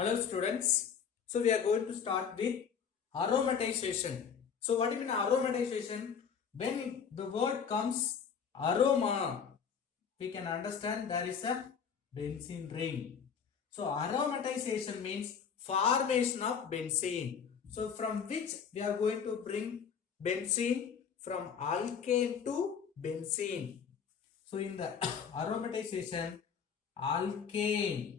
Hello students. So we are going to start with aromatization. So what do you mean aromatization? When the word comes aroma, we can understand there is a benzene ring. So aromatization means formation of benzene. So from which we are going to bring benzene from alkane to benzene. So in the aromatization, alkane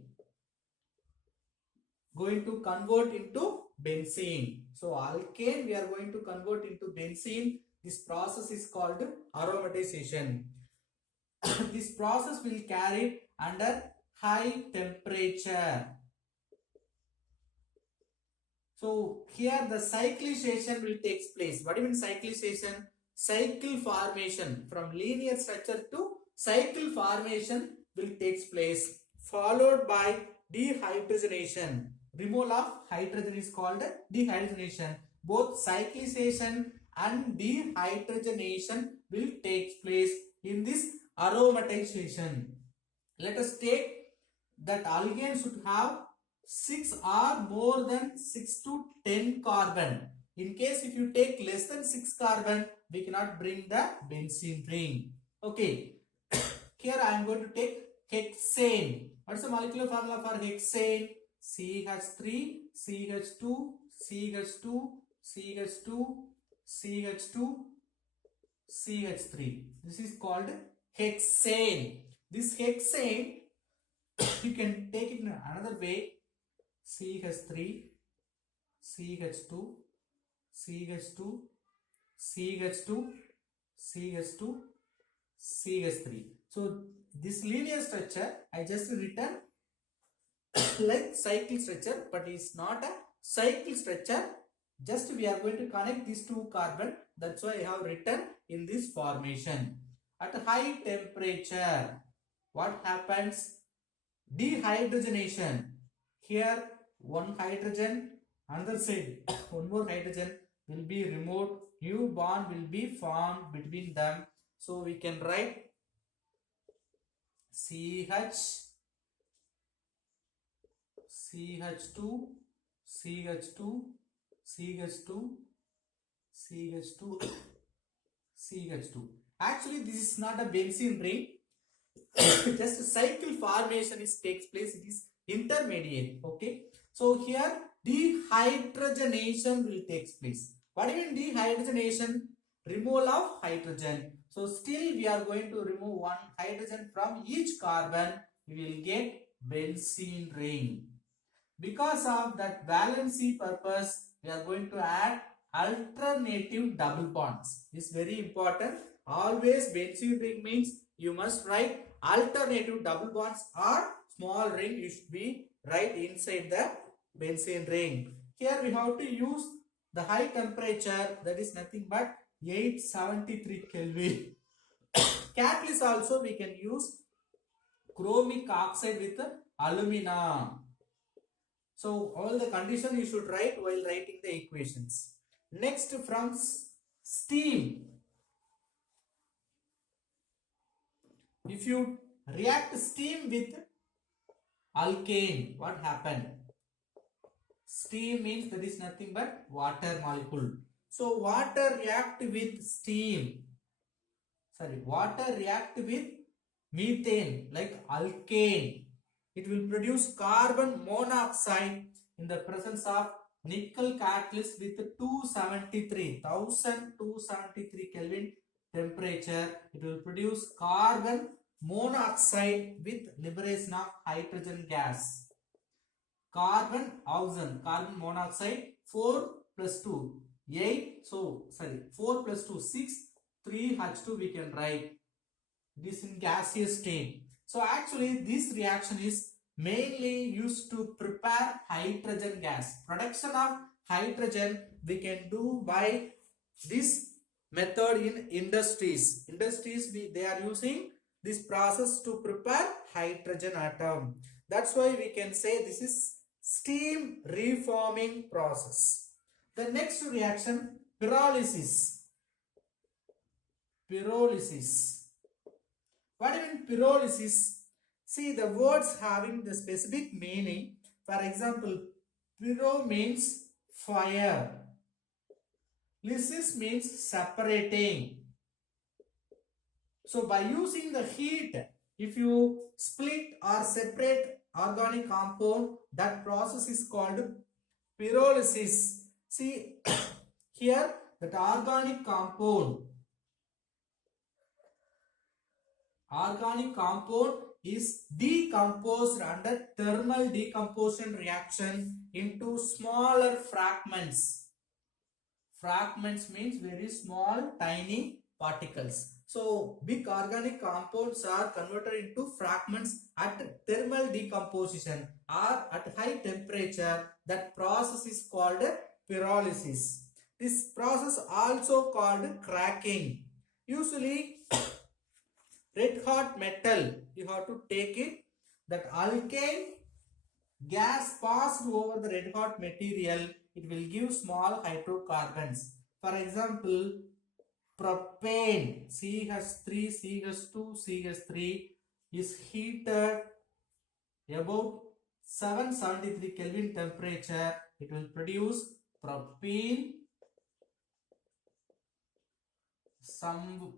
going to convert into benzene. So alkane we are going to convert into benzene. This process is called aromatization. This process will carry under high temperature. So here the cyclization will take place. What do you mean cyclization? Cycle formation from linear structure to cycle formation will take place, followed by dehydrogenation. Removal of hydrogen is called dehydrogenation. Both cyclization and dehydrogenation will take place in this aromatization. Let us take that alkane should have 6 or more than 6 to 10 carbon. In case if you take less than 6 carbon, we cannot bring the benzene ring. Okay. Here I am going to take hexane. What's the molecular formula for hexane? CH3, CH2, CH2, CH2, CH2, CH3. This is called hexane. This hexane you can take it in another way. CH3, CH2, CH2, CH2, CH2, CH3. So this linear structure I just written like cycle structure, but it's not a cycle structure. Just we are going to connect these two carbon. That's why I have written in this formation. At high temperature, what happens? Dehydrogenation. Here one hydrogen, another side one more hydrogen will be removed, new bond will be formed between them. So we can write CH, CH2, CH2, CH2, CH2, CH2. Actually this is not a benzene ring. Just cycle formation is takes place. It is intermediate. Okay. So here dehydrogenation will take place. What do you mean dehydrogenation? Removal of hydrogen. So still we are going to remove one hydrogen from each carbon. We will get benzene ring. Because of that valency purpose, we are going to add alternative double bonds. This is very important. Always benzene ring means you must write alternative double bonds or small ring. You should be right inside the benzene ring. Here we have to use the high temperature, that is nothing but 873 Kelvin. Catalyst also we can use chromic oxide with alumina. So all the condition you should write while writing the equations. Next from steam. If you react steam with alkane, what happened? Steam means that is nothing but water molecule. So water react with steam. Water react with methane like alkane. It will produce carbon monoxide in the presence of nickel catalyst with 1273 Kelvin temperature. It will produce carbon monoxide with liberation of hydrogen gas. Carbon monoxide 4 plus 2 8. So 4 plus 2 6, 3H2 we can write. This in gaseous state. So actually this reaction is mainly used to prepare hydrogen gas. Production of hydrogen we can do by this method in industries. They are using this process to prepare hydrogen atom. That's why we can say this is steam reforming process. The next reaction, pyrolysis. What do you mean pyrolysis? See, the words having the specific meaning. For example, pyro means fire. Lysis means separating. So by using the heat, if you split or separate organic compound, that process is called pyrolysis. See here that organic compound is decomposed under thermal decomposition reaction into smaller fragments. Fragments means very small tiny particles. So big organic compounds are converted into fragments at thermal decomposition or at high temperature. That process is called pyrolysis. This process also called cracking. Usually red hot metal, you have to take it, that alkane gas passed over the red hot material, it will give small hydrocarbons. For example, propane CH3, CH2, CH3 is heated about 773 Kelvin temperature. It will produce propene, some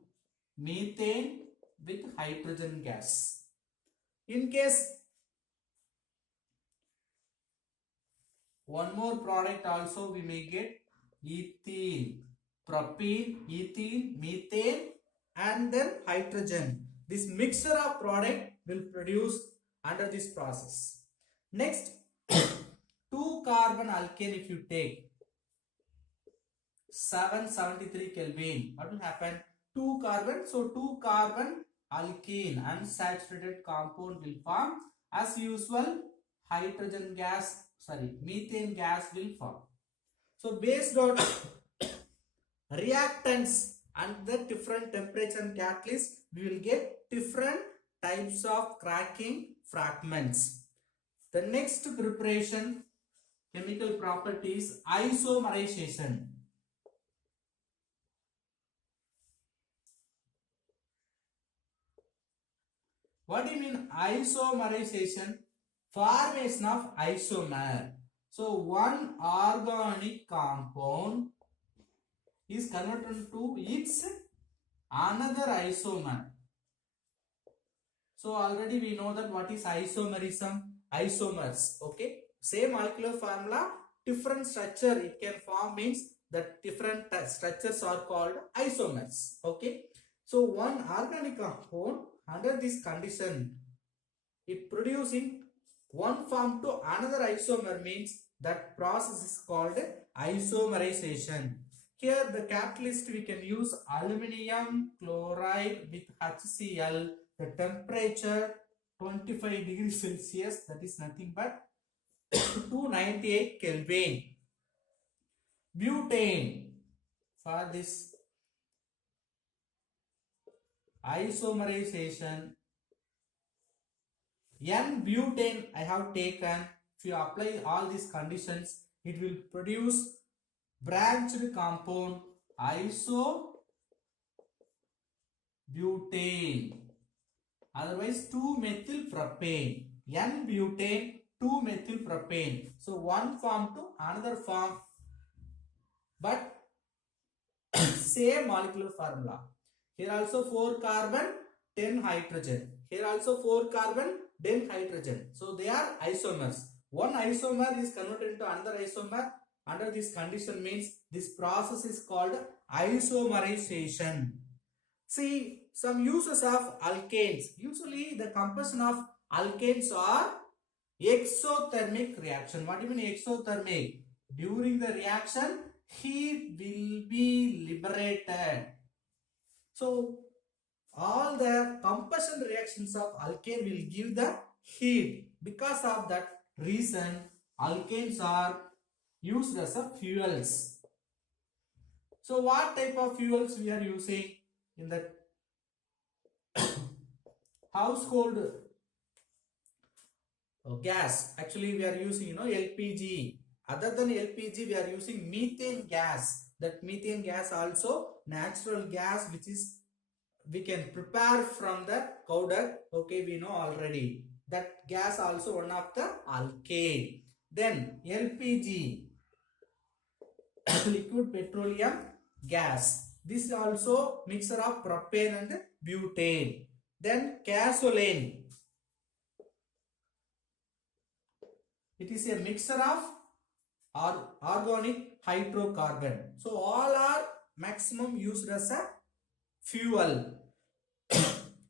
methane with hydrogen gas. In case one more product also we may get ethene, propene, ethene, methane and then hydrogen. This mixture of product will produce under this process. Next, 2-carbon alkane if you take 773 Kelvin, what will happen? 2 carbon, so 2 carbon alkene unsaturated compound will form. As usual, hydrogen gas, methane gas will form. So based on reactants and the different temperature and catalyst, we will get different types of cracking fragments. The next preparation, chemical properties, isomerization. What do you mean isomerization? Formation of isomer. So one organic compound is converted to its another isomer. So already we know that what is isomerism? Isomers. Okay. Same molecular formula, different structure it can form, means that different structures are called isomers. Okay. So one organic compound under this condition, it producing one form to another isomer, means that process is called isomerization. Here the catalyst we can use aluminum chloride with HCl. The temperature 25 degrees Celsius, that is nothing but 298 Kelvin. Butane, for this isomerization, N-butane I have taken. If you apply all these conditions, it will produce branched compound isobutane, otherwise 2-methylpropane. N-butane, 2-methylpropane. So one form to another form, but same molecular formula. Here also 4 carbon, 10 hydrogen. Here also 4 carbon, 10 hydrogen. So they are isomers. One isomer is converted into another isomer under this condition, means this process is called isomerization. See, some uses of alkanes. Usually the composition of alkanes are exothermic reaction. What do you mean exothermic? During the reaction, heat will be liberated. So all the combustion reactions of alkane will give the heat. Because of that reason, alkanes are used as a fuels. So what type of fuels we are using in the household gas? Actually we are using LPG. Other than LPG we are using methane gas. That methane gas also natural gas which is we can prepare from the cow dung. Okay, we know already. That gas also one of the alkane. Then LPG, liquid petroleum gas. This is also mixture of propane and butane. Then gasoline. It is a mixture of organic hydrocarbon. So all are maximum used as a fuel.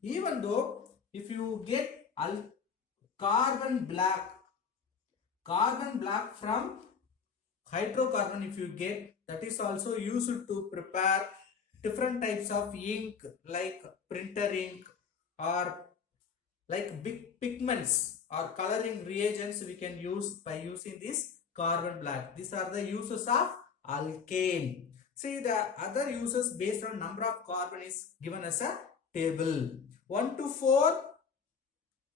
Even though if you get carbon black from hydrocarbon, if you get, that is also used to prepare different types of ink like printer ink or like big pigments or coloring reagents we can use by using this carbon black. These are the uses of alkane. See, the other uses based on number of carbon is given as a table. 1 to 4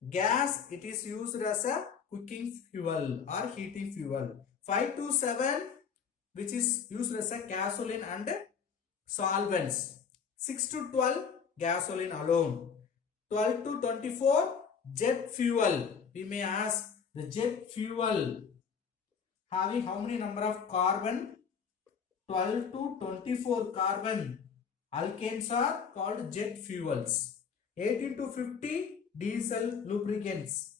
gas, it is used as a cooking fuel or heating fuel. 5 to 7 which is used as a gasoline and solvents. 6 to 12 gasoline alone. 12 to 24 jet fuel. We may ask the jet fuel having how many number of carbon? 12 to 24 carbon. Alkanes are called jet fuels. 18 to 50 diesel lubricants.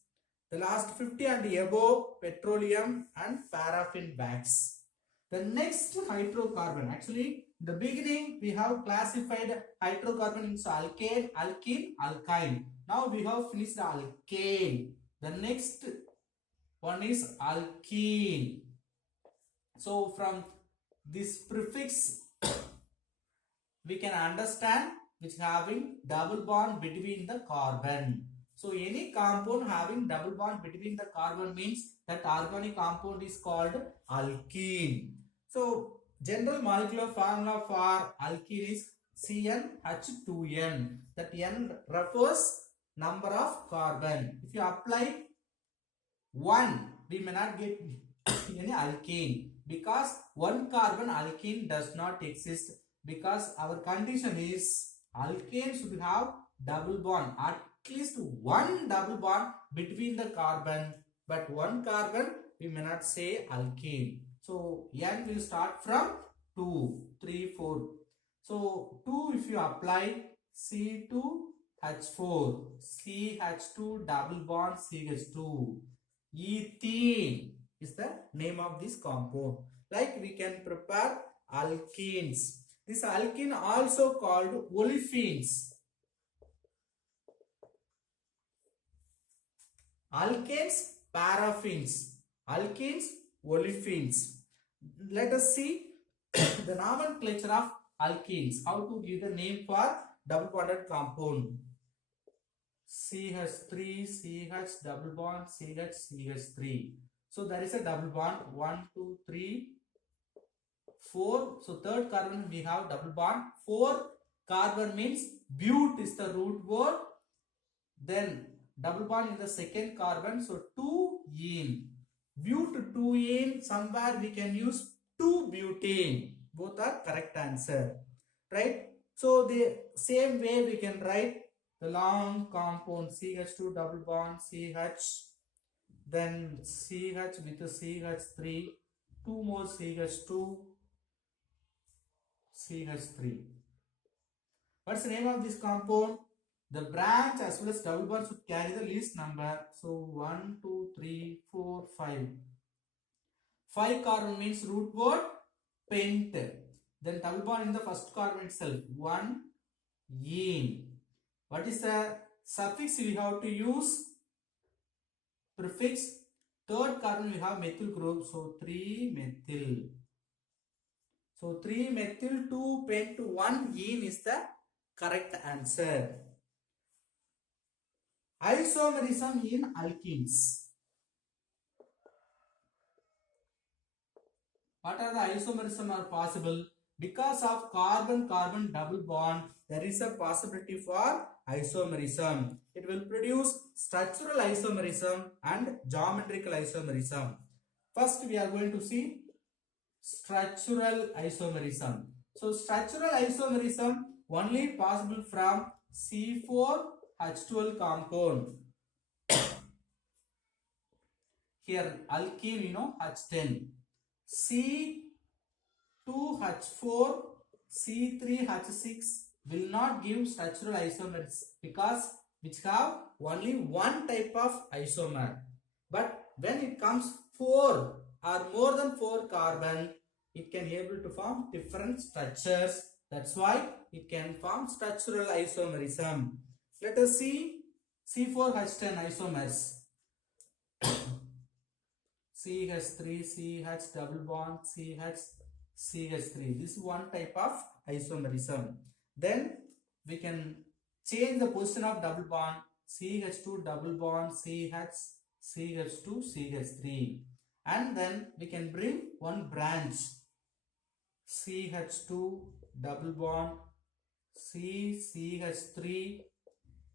The last 50 and above petroleum and paraffin wax. The next hydrocarbon, actually in the beginning we have classified hydrocarbon into alkane, alkene, alkyne. Now we have finished the alkane. The next one is alkene. So from this prefix we can understand which having double bond between the carbon. So any compound having double bond between the carbon means that organic compound is called alkene. So general molecular formula for alkene is CnH2n. That N refers number of carbon. If you apply 1, we may not get any alkene because one carbon alkene does not exist, because our condition is alkane should have double bond, at least one double bond between the carbon, but one carbon we may not say alkene. So N will start from 2, 3, 4. So 2 if you apply C2H4, CH2 double bond CH2. Ethene is the name of this compound. Like we can prepare alkenes. This alkene also called olefins. Alkanes, paraffins. Alkenes, olefins. Let us see the nomenclature of alkenes. How to give the name for double bonded compound. CH3, CH double bond, CH, CH3. So there is a double bond. 1, 2, 3, 4. So third carbon we have double bond. 4 carbon means but is the root word. Then double bond in the second carbon. So 2-ene. But 2-ene, somewhere we can use 2-butane. Both are correct answer. Right? So the same way we can write the long compound CH2 double bond CH. Then CH with CH3. 2 more CH2. CH3. What's the name of this compound? The branch as well as double bond should carry the least number. So 1, 2, 3, 4, 5. 5 carbon means root word pent. Then double bond in the first carbon itself. 1-ene. What is the suffix we have to use? Prefix. Third carbon we have methyl group. So 3-methyl. So 3-methyl 2-pent 1-ene is the correct answer. Isomerism in alkenes. What are the isomerism are possible? Because of carbon-carbon double bond, there is a possibility for isomerism. It will produce structural isomerism and geometrical isomerism. First, we are going to see structural isomerism. So, structural isomerism only possible from C4H12 compound. Here alkene, you know, H10. C2H4, C3H6 will not give structural isomers because which have only one type of isomer. But when it comes 4 or more than 4 carbon, it can able to form different structures. That's why it can form structural isomerism. Let us see C4H10 isomers. CH3, CH double bond, CH, CH3. This is one type of isomerism. Then we can change the position of double bond. CH2 double bond, CH, CH2, CH3. And then we can bring one branch. CH2 double bond, CH3,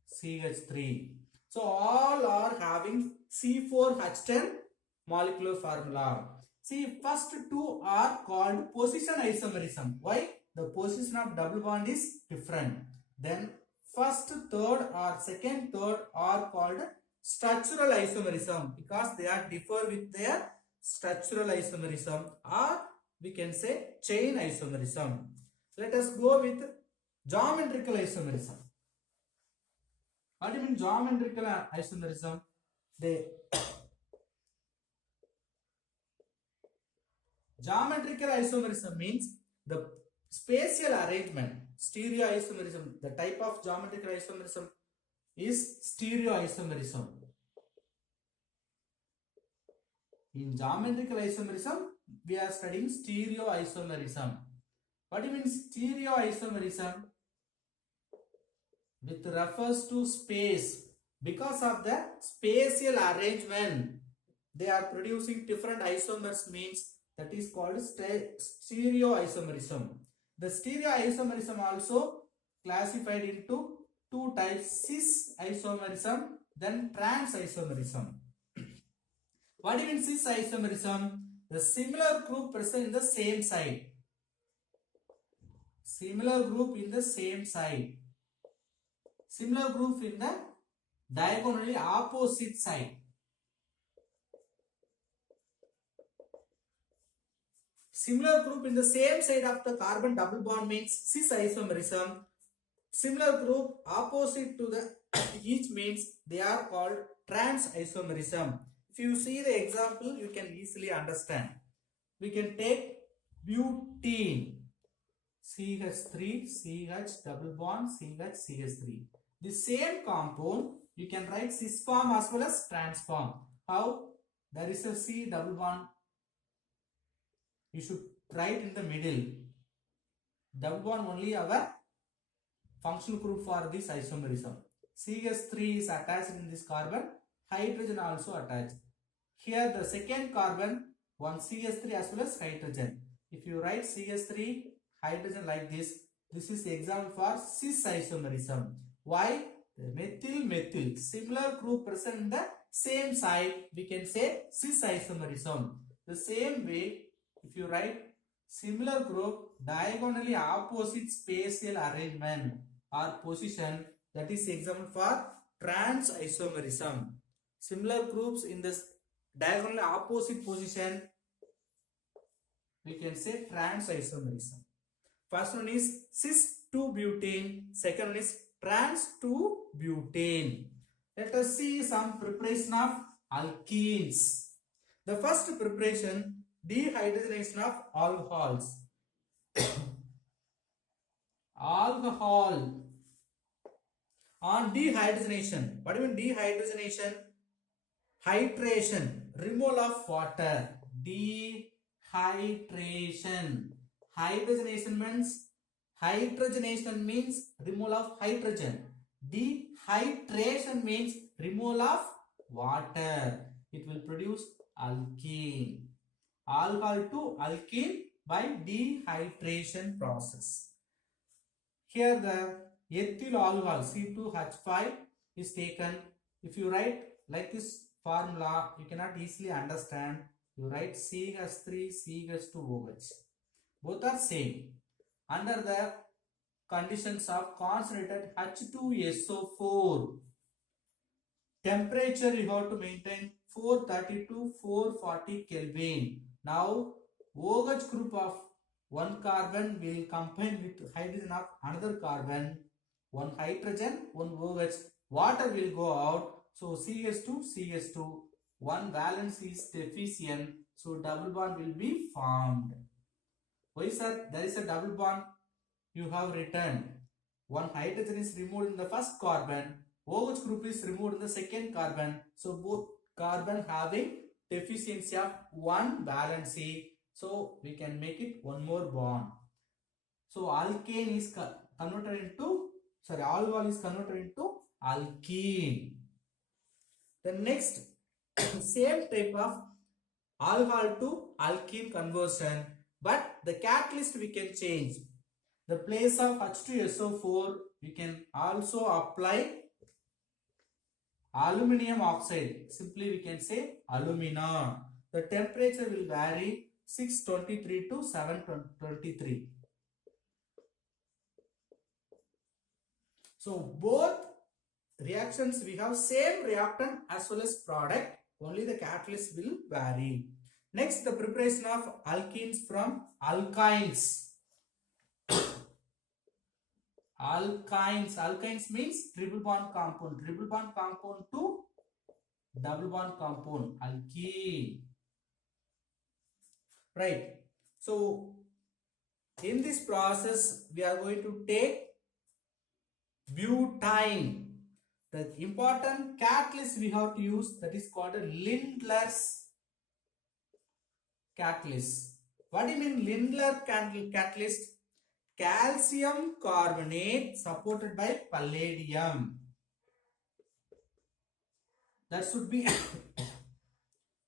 CH3. So all are having C4H10 molecular formula. See, first two are called position isomerism. Why? The position of double bond is different. Then first, third or second, third are called structural isomerism because they are differ with their structural isomerism, or we can say chain isomerism. Let us go with geometrical isomerism. What do you mean geometrical isomerism? Geometrical isomerism means the spatial arrangement. Stereoisomerism, the type of geometrical isomerism is stereoisomerism. In geometrical isomerism, we are studying stereoisomerism. What do you mean stereoisomerism? With refers to space. Because of the spatial arrangement, they are producing different isomers, means that is called stereoisomerism. The stereoisomerism also classified into two types: cis isomerism, then trans isomerism. What do you mean cis isomerism? The similar group present in the same side. Similar group in the same side. Similar group in the diagonally opposite side. Similar group in the same side of the carbon double bond means cis isomerism. Similar group opposite to the each means they are called trans isomerism. If you see the example, you can easily understand. We can take butene, CH3, CH double bond, CH, CH3. The same compound, you can write cis form as well as trans form. How? There is a C double bond. You should write in the middle. Double bond only our functional group for this isomerism. CH3 is attached in this carbon. Hydrogen also attached. Here the second carbon, one CH3 as well as hydrogen. If you write CH3 hydrogen like this, this is the example for cis isomerism. Why? The methyl similar group present in the same side, we can say cis isomerism. The same way, if you write similar group diagonally opposite spatial arrangement or position, that is example for trans isomerism. Similar groups in this diagonally opposite position, we can say trans isomerism. First one is cis 2-butane, second one is trans 2-butane. Let us see some preparation of alkenes. The first preparation, dehydrogenation of alcohols. Alcohol on dehydrogenation. What do you mean dehydrogenation? Hydration, removal of water. Dehydration. Hydrogenation means removal of hydrogen. Dehydration means removal of water. It will produce alkene. Alcohol to alkene by dehydration process. Here the ethyl alcohol C2H5 is taken. If you write like this formula, you cannot easily understand. You write CH3, CH2OH. Both are same. Under the conditions of concentrated H2SO4, temperature you have to maintain 430 to 440 Kelvin. Now OH group of one carbon will combine with hydrogen of another carbon, one hydrogen, one OH, water will go out, so CH2, one valence is deficient, so double bond will be formed. Why sir? There is a double bond you have written. One hydrogen is removed in the first carbon, OH group is removed in the second carbon, so both carbon having deficiency of one valency, so we can make it one more bond. So alkane is converted into, alcohol is converted into alkene. The next same type of alcohol to alkene conversion, but the catalyst we can change. The place of H2SO4 we can also apply aluminium oxide. Simply we can say alumina. The temperature will vary 623 to 723. So both reactions we have same reactant as well as product, only the catalyst will vary. Next, the preparation of alkenes from alkynes. Alkynes means triple bond compound to double bond compound, alkene. Right. So in this process we are going to take butane. The important catalyst we have to use, that is called a Lindlar's catalyst. What do you mean Lindlar catalyst? Calcium carbonate supported by palladium. That should be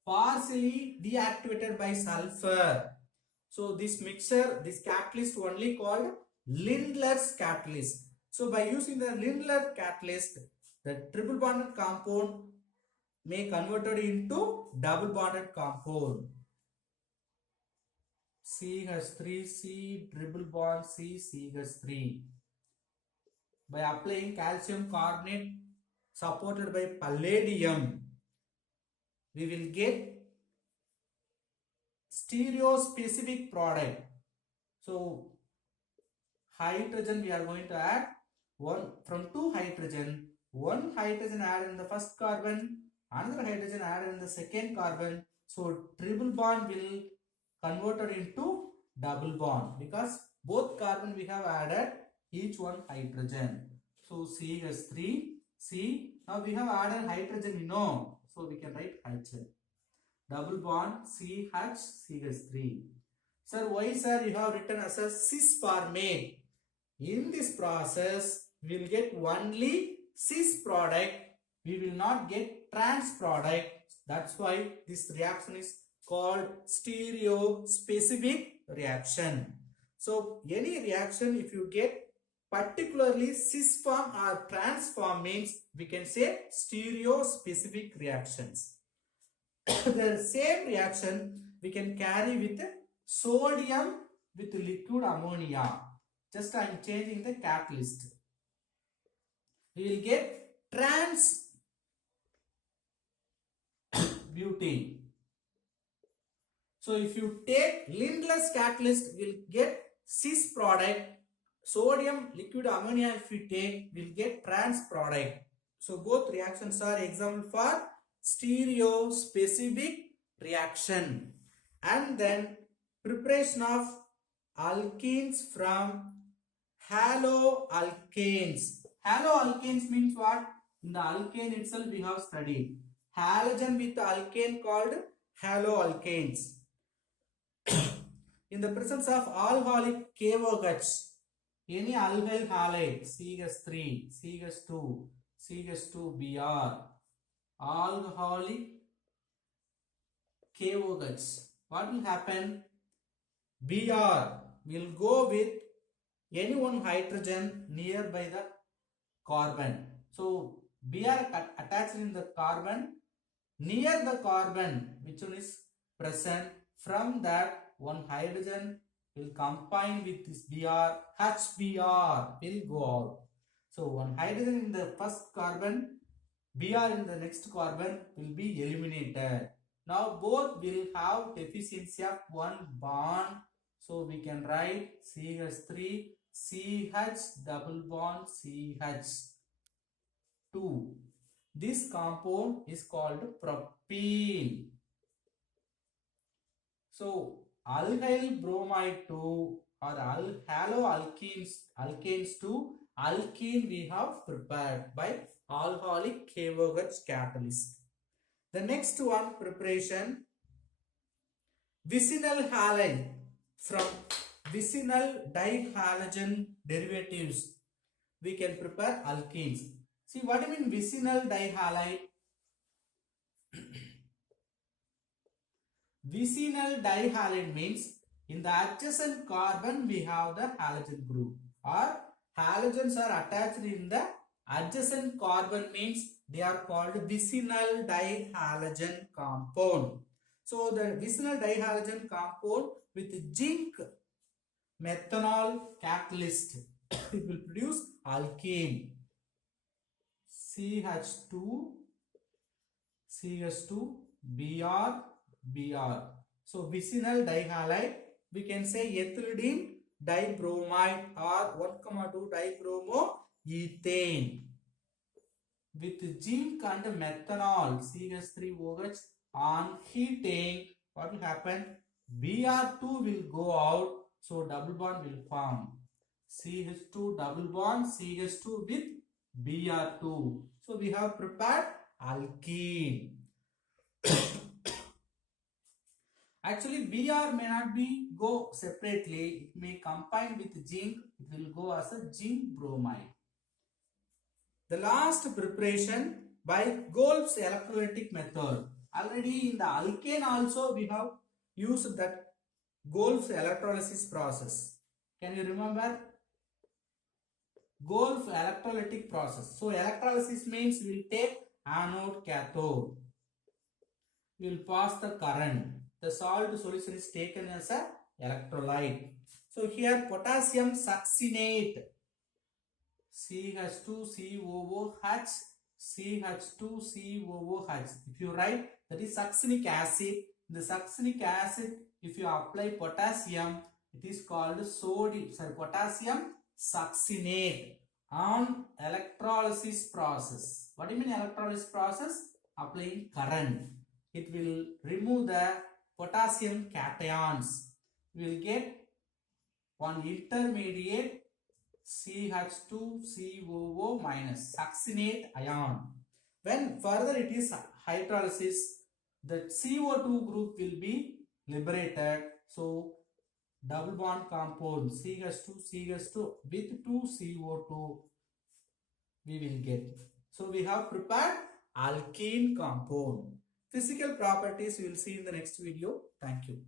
partially deactivated by sulfur. So this mixture, this catalyst only called Lindlar's catalyst. So by using the Lindlar catalyst, the triple bonded compound may converted into double bonded compound. CH3C triple bond CH3. By applying calcium carbonate supported by palladium, we will get stereospecific product. So hydrogen we are going to add from two hydrogen. One hydrogen added in the first carbon, another hydrogen added in the second carbon. So triple bond will converted into double bond because both carbon we have added each one hydrogen. So CH3, C. Now we have added hydrogen, we know. So we can write H. Double bond CH, CH3. Sir, why sir you have written as a cis formate? In this process, we will get only cis product. We will not get trans product. That's why this reaction is called stereospecific reaction. So any reaction if you get particularly cis form or trans form means we can say stereospecific reactions. The same reaction we can carry with sodium with liquid ammonia. Just I am changing the catalyst. We will get trans butane. So if you take Lindlar's catalyst, we will get cis product. Sodium liquid ammonia if we take, we will get trans product. So both reactions are example for stereospecific reaction. And then preparation of alkenes from haloalkanes. Haloalkanes means what? In the alkane itself we have studied. Halogen with alkane called haloalkanes. In the presence of alcoholic KOH, any alkyl halide, CH3, CH2, CH2Br, alcoholic KOH, what will happen? Br will go with any one hydrogen nearby the carbon. So Br attached in the carbon, near the carbon which one is present, from that one hydrogen will combine with this Br, HBr will go out. So one hydrogen in the first carbon Br in the next carbon will be eliminated. Now both will have deficiency of one bond. So we can write CH3 CH double bond CH2. This compound is called propene. So alkyl bromide 2 or alkanes to alkene we have prepared by alcoholic KOH catalyst. The next one preparation, vicinal halide from vicinal dihalogen derivatives we can prepare alkenes. See what do you mean vicinal dihalide? Vicinal dihalide means in the adjacent carbon we have the halogen group, or halogens are attached in the adjacent carbon means they are called vicinal dihalogen compound. So the vicinal dihalogen compound with zinc methanol catalyst it will produce alkane CH2 CH2 Br. So vicinal dihalide we can say ethylene dibromide or 1,2 dibromoethane with zinc and methanol CH3OH on heating. What will happen? Br2 will go out, so double bond will form CH2 double bond CH2 with Br2. So we have prepared alkene. Actually, Br may not be go separately. It may combine with zinc. It will go as a zinc bromide. The last preparation by Golf's electrolytic method. Already in the alkane also we have used that Golf's electrolysis process. Can you remember? Golf electrolytic process. So electrolysis means we will take anode, cathode. We will pass the current. The salt solution is taken as a electrolyte. So here potassium succinate CH2COOH CH2COOH. If you write that is succinic acid, the succinic acid if you apply potassium it is called potassium succinate on electrolysis process. What do you mean electrolysis process? Applying current. It will remove the potassium cations. We will get one intermediate CH2COO minus succinate ion. When further it is hydrolysis, the CO2 group will be liberated. So double bond compound CH2 with 2 CO2 we will get. So we have prepared alkene compound. Physical properties we will see in the next video. Thank you.